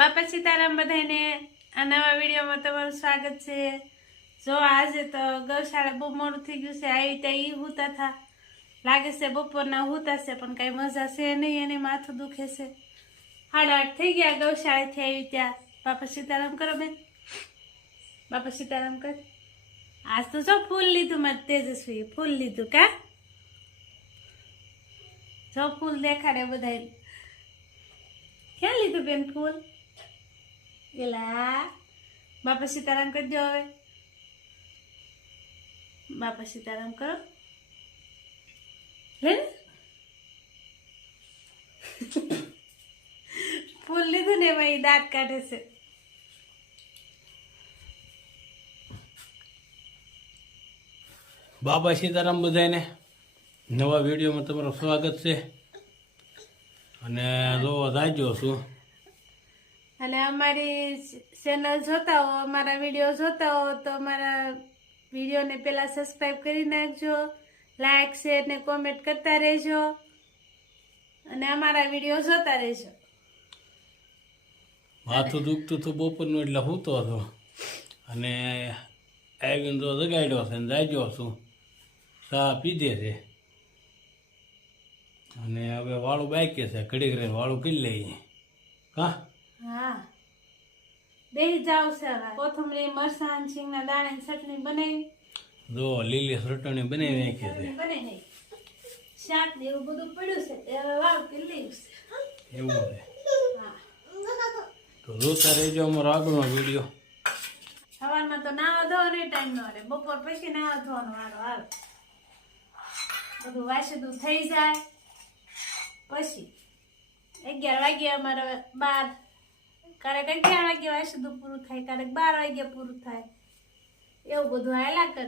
બાપા સીતારામ બધાને આ નવા વિડીયોમાં તમારું સ્વાગત છે. જો આજે તો ગૌશાળા બહુ મોડું થઈ ગયું છે, આવી ત્યાં એ હુતા થા. લાગે છે બપોરના હુતા છે, પણ કાંઈ મજા છે નહીં, એને માથું દુખે છે. સાડા થઈ ગયા ગૌશાળાથી આવી ત્યાં. બાપા સીતારામ કરો બેન. બાપા સીતારામ કર. આજ તો જો ફૂલ લીધું મારે તેજસ્વી ફૂલ લીધું કા? જો ફૂલ દેખાડે બધા ક્યાં લીધું બેન ફૂલ? એલા બાપા સીતારામ કરી દો હવે બાપા સીતારામ કરો ને. ફૂલ લીધું ને એમાં ઈ દાંત કાઢે છે બાબા સીતારામ બધાને નવા વિડીયોમાં તમારું સ્વાગત છે. અને જો જાજો છું. અને અમારી ચેનલ જોતા હો, અમારા વીડિયો જોતા હો, તો અમારા વિડીયોને પહેલાં સબસ્ક્રાઈબ કરી નાખજો લાઇક શેર ને કોમેન્ટ કરતા રહેજો, અને અમારા વીડિયો જોતા રહેજો. માથું દુખતું હતું બપોરનું એટલે સૂતો હતો. અને આવીને તો જગાડ્યો છે જાગ્યો છું. ચા પીધે છે. અને હવે વાળું બાકી છે, ઘડીક રહીને વાળું કરી લઈએ. હા? હા. બેહી જાવ છે હવે. કોથમરી મરસાન સિંગના દાણાની ચટણી બનાવી. જો લીલી ચટણી બનાવી નાખી છે. ચટણી શાક ને એવું બધું પડ્યું છે. તે હવે વાવ લેવું છે એવું છે. તો જોતા રહેજો અમારો આગળનો વીડિયો. સવારમાં તો નાવા ધોવાનો ટાઈમ ન રહે. બપોર પછી નાવા ધોવાનો વારો આવે. બધું વાસેદું થઈ જાય. પછી અગિયાર વાગ્યે અમારે બાર ક્યારેક અગિયાર વાગ્યા સુધી પૂરું થાય ક્યારેક બાર વાગ્યે પૂરું થાય. એવું બધું આયલા કરે.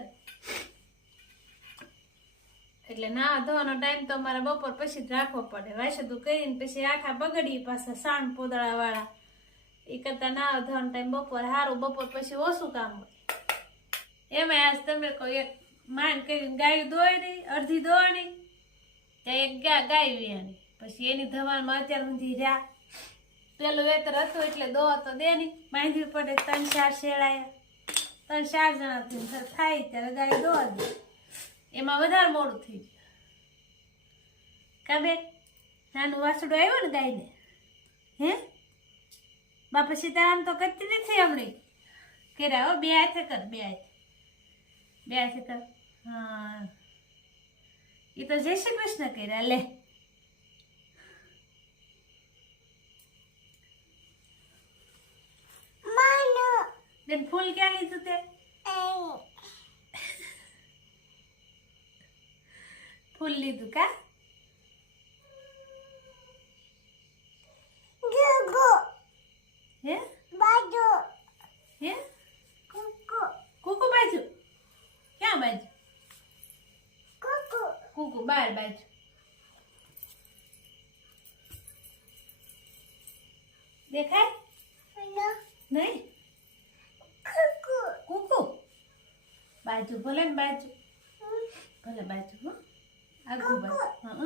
એટલે ના ધોવાનો ટાઈમ તો અમારે બપોર પછી જ રાખવો પડે. વાસદું કરીને પછી આખા બગડી પાછા સાણ પોદળા વાળા. એ કરતા ના ધોવાનો ટાઈમ બપોર સારું બપોર પછી ઓછું કામ હોય. એમાં આજ તમે કહો એક માંડ કરીને ગાયું દોડી અડધી દોડી ત્યાં એક ગાય વેણી પછી એની ધમાલમાં અત્યાર સુધી રહ્યા. પેલું વેતર હતું એટલે દો તો દે નહીં બાંધવી પડે ત્રણ ચાર શેળાયા ત્રણ ચાર જણા થાય ત્યારે ગાય દો દે એમાં વધારે મોડું થઈ ગયું. કાબે નાનું વાસડું આવ્યું ને ગાયને? હે? બાપા સીતારામ તો કરતી નથી હમણાં. કર્યા હો, બે હાથે કર, બે હાથે. બે હાથે કર. હા. એ તો જય શ્રી કૃષ્ણ કર્યા, લે. બેન ફૂલ ક્યાં લીધું તે? ફૂલ લીધું કા? હે? હે? કુકુ બાજુ? ક્યાં બાજુ? કુકુ બાર બાજુ. દેખાય? નહીં કુકુ બાજુ ભલે ને બાજુ. ભલે બાજુ હો. આગુ બાજુ. હં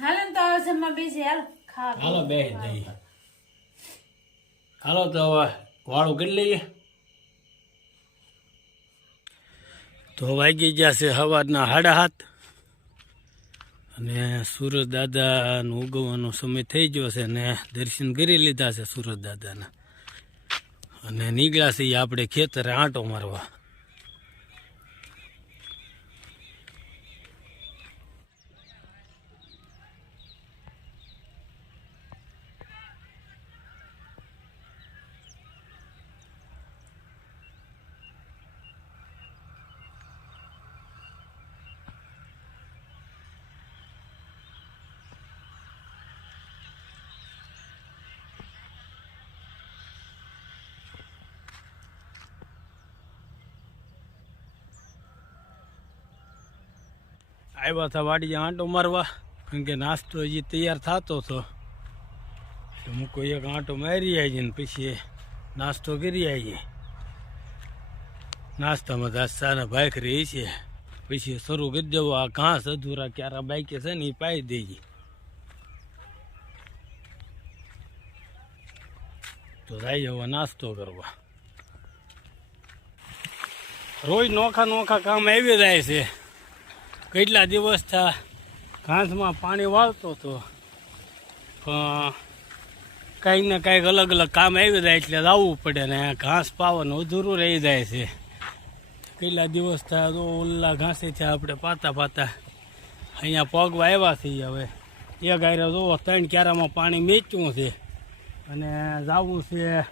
હાલો તો હવે જમવા બેસી હાલો. ખાવા હાલો બે જઈએ હાલો તો હવે વાળું કરી લઈએ. તો વાગી ગયા છે સવારના સાડા હાથ અને સુરત દાદાનું ઉગવવાનો સમય થઈ ગયો છે ને દર્શન કરી લીધા છે સુરત દાદાના. અને નીકળ્યા છીએ આપણે ખેતરે આંટો મારવા. આવ્યા હતા વાડીએ આંટો મારવા. કારણ કે નાસ્તો હજી તૈયાર થતો હતો. એટલે હું કોઈ એક આંટો મારી આવીએ ને પછી નાસ્તો કરી આવીએ. નાસ્તામાં દાસ્તાના ભાઈક રહી છે. પછી શરૂ કરી દેવો. આ ઘાસ અધૂરા ક્યારા બાઈકે છે ને એ પાઈ દેજે. તો જાય હવે નાસ્તો કરવા. રોજ નોખા નોખા કામ આવી જાય છે. કેટલા દિવસ થયા? ઘાસમાં પાણી વાળતો હતો પણ કાંઈક ને કાંઈક અલગ અલગ કામ આવી જાય એટલે લાવવું પડે ને, ઘાસ પાવાનું અધૂરું રહી જાય છે. કેટલા દિવસ થયા? તો ઓલા ઘાસે છે આપણે પાતા પાતા. અહીંયા પગવા આવ્યા છીએ હવે. એ ગાયરા જો ત્રણ ક્યારામાં પાણી મેચવું છે. અને જવું છે,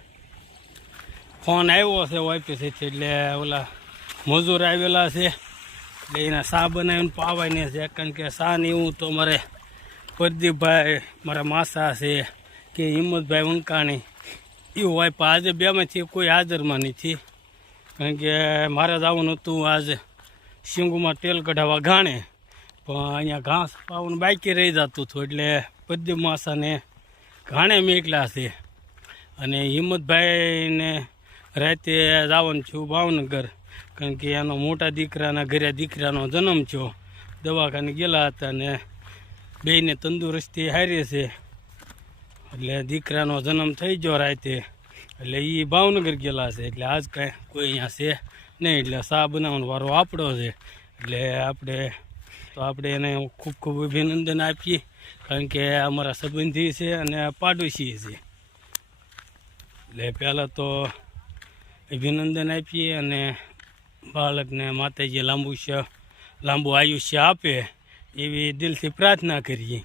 ફોન આવ્યો છે ઓફિસેથી એટલે ઓલા મજૂર આવેલા છે. એટલે એના સા બનાવીને પાવાઈને છે. કારણ કે શા ને એવું તો મારે પ્રદીપભાઈ, મારા માસા છે કે હિંમતભાઈ વંકાણી, એવું હોય. પણ આજે બેમાંથી કોઈ હાજરમાં નથી. કારણ કે મારે જવાનું હતું આજે સિંગુમાં તેલ કઢાવવા ગાણે પણ અહીંયા ઘાસ પાવાનું બાકી રહી જતું હતું. એટલે પ્રદીપ માસાને ઘાણે મેકલા છે. અને હિંમતભાઈને રાતે જવાનું છું ભાવનગર. કારણ કે એનો મોટા દીકરાના ઘરે દીકરાનો જન્મ થયો. દવાખાને ગયેલા હતા ને બેને તંદુરસ્તી હારી છે. એટલે દીકરાનો જન્મ થઈ ગયો રાતે. એટલે એ ભાવનગર ગયેલા છે. એટલે આજ કાંઈ કોઈ અહીંયા છે નહીં. એટલે સા બનાવવાનો વારો આપણો છે. એટલે આપણે, તો આપણે એને ખૂબ ખૂબ અભિનંદન આપીએ. કારણ કે અમારા સંબંધી છે અને પાડોશી છે. એટલે પહેલાં તો અભિનંદન આપીએ અને બાળકને માતાજી લાંબુ છે, લાંબુ આયુષ્ય આપે એવી દિલથી પ્રાર્થના કરીએ.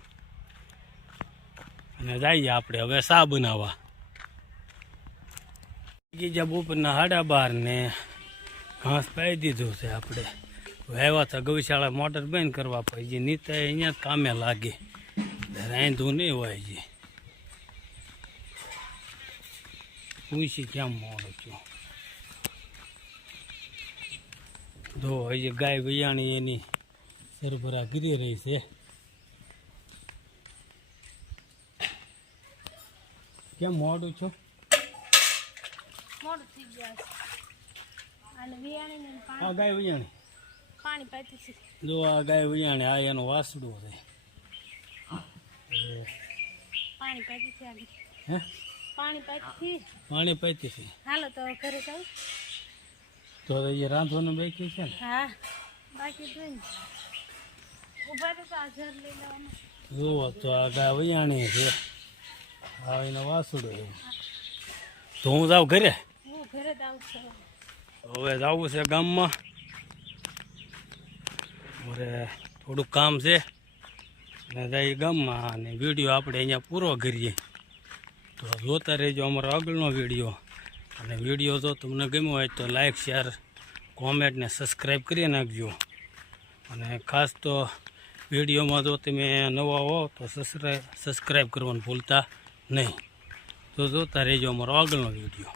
અને જઈએ આપણે હવે સા બનાવવા. બીજા બપોરના સાડા બાર ને ઘાસ પાઈ દીધું છે આપણે. આવ્યા તો ગૌશાળા મોટર બંધ કરવા પછી નીતા અહીંયા જ કામે લાગે. રાંધું નહીં હોય છે પૂછી કેમ મોડું છું જો હજી ગાય વૈયાણી એની સરભરા ગીરી રહી છે. કેમ મોડું છો? મોડું થઈ ગયા આ ગાય વૈયાણી? પાણી પાતી છે. જો આ ગાય વૈયાણી આ એનો વાસડો છે. પાણી પાતી છે હે? પાણી પાતી પાણી પીતી છે. હાલો તો ઘરે જાવ તો એ રાંધવાનું બાકી છે ને? હા બાકી જોઈ ને. ઊભા તો હાજર લઈ લેવાનું. જુઓ તો આ ગા વૈયાણી છે. એનો વાસડો છે. તો હું જાઉં ઘરે? હું ઘરે જ આવું છું. હવે જવું છે ગામમાં. મારે થોડુંક કામ છે. ને જઈએ ગામમાં અને વીડિયો આપણે અહીંયા પૂરો કરીએ. તો જોતા રહેજો અમારો આગળનો વીડિયો. અને વીડિયો જો તમને ગમ્યો હોય તો લાઈક શેર કોમેન્ટ ને સબસ્ક્રાઈબ કરી નાખજો. અને ખાસ તો વિડીયોમાં જો તમે નવા હો તો સબસ્ક્રાઈબ સબસ્ક્રાઈબ કરવાનું ભૂલતા નહીં. તો જોતા રહેજો અમારો આગળનો વીડિયો